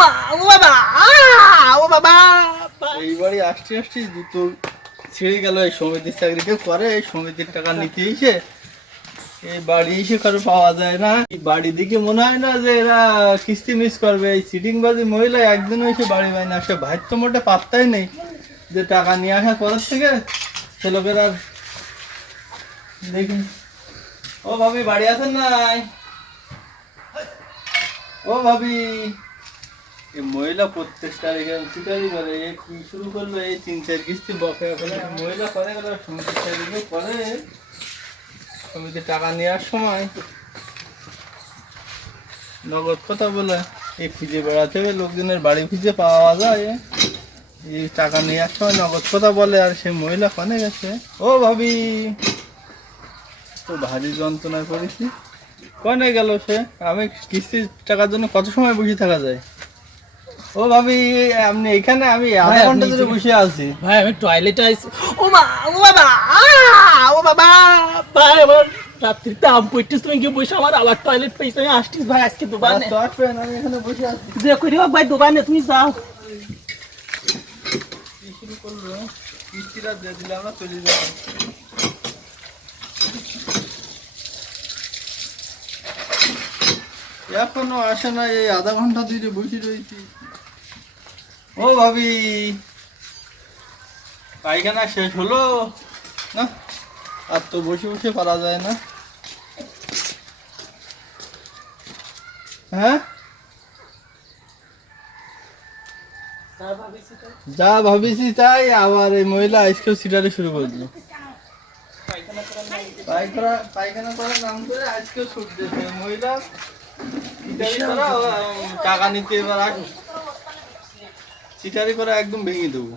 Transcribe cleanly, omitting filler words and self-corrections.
মা ও বাবা ও বাবা এই বাড়ি আসতে আসতে জুতো ছিঁড়ে গেল। এই সমিতির চাকরি কেউ করে? এই সমিতির টাকা নিতে এসে এই বাড়ি এসে কারো পাওয়া যায় না। এই বাড়ি দিকে মনে হয় না যে এরা কিস্তি মিস করবে। এই সিটিংবাজি মহিলা একদিনও এসে বাড়ি পায় না। সে ভাইয়ের তো মোটে পাত্তাই নেই যে টাকা নিয়ে আসার পরের থেকে সে লোকের আর দেখি। ও ভাবি বাড়ি আছেন নাই? ও ভাবি, এই মহিলা প্রত্যেক তারিখে চিটারি করে। এই কি শুরু করলো? এই 3-4 কিস্তি বকেয়া করে মহিলা করে গেল। সমিতির তারিখে করে সমিতির টাকা নেওয়ার সময় নগদ কথা বলে এই খুঁজে বেড়াতে হবে। লোকজনের বাড়ি খুঁজে পাওয়া যায়। এই টাকা নেওয়ার সময় নগদ কথা বলে। আর সে মহিলা কনে গেছে? ও ভাবি, তো ভারী যন্ত্রণা করেছি। কনে গেল সে? আমি কিস্তির টাকার জন্য কত সময় বসে থাকা যায়? ও ভাবি, আপনি এখানে? আমি আধা ঘন্টা ধরে বসে আছি। ভাই আমি টয়লেটে আইছি। ও মা ও বাবা ও বাবা ভাই আমার রাত্রিতে আম পড়ছিস, তুমি গিয়ে বসে আমার আবার টয়লেট পেয়েছি। আমি আসছিস ভাই আজকে দোকানে। তো আসবেন, আমি এখানে বসে আছি। যে করি হোক ভাই দোকানে তুমি যাও। কি শুরু করলো? কিস্তিটা দিয়ে দিলে আমরা চলে যাবো। এখনো আসে না। এই আধা ঘন্টা ধরে বসে রয়েছি। ও ভাবি, পায়খানা শেষ হলো না? আর তো বসে বসে পারা যায় না। হ্যাঁ, যা ভাবিছি তাই। আবার এই মহিলা আজকেও সিটারে শুরু করলো। পায়খানা করার নাম করে আজকেও ছুট দিয়েছে মহিলা। সিটারি করা টাকা নিতে এবার চিটারি করা একদম ভেঙে দেবো।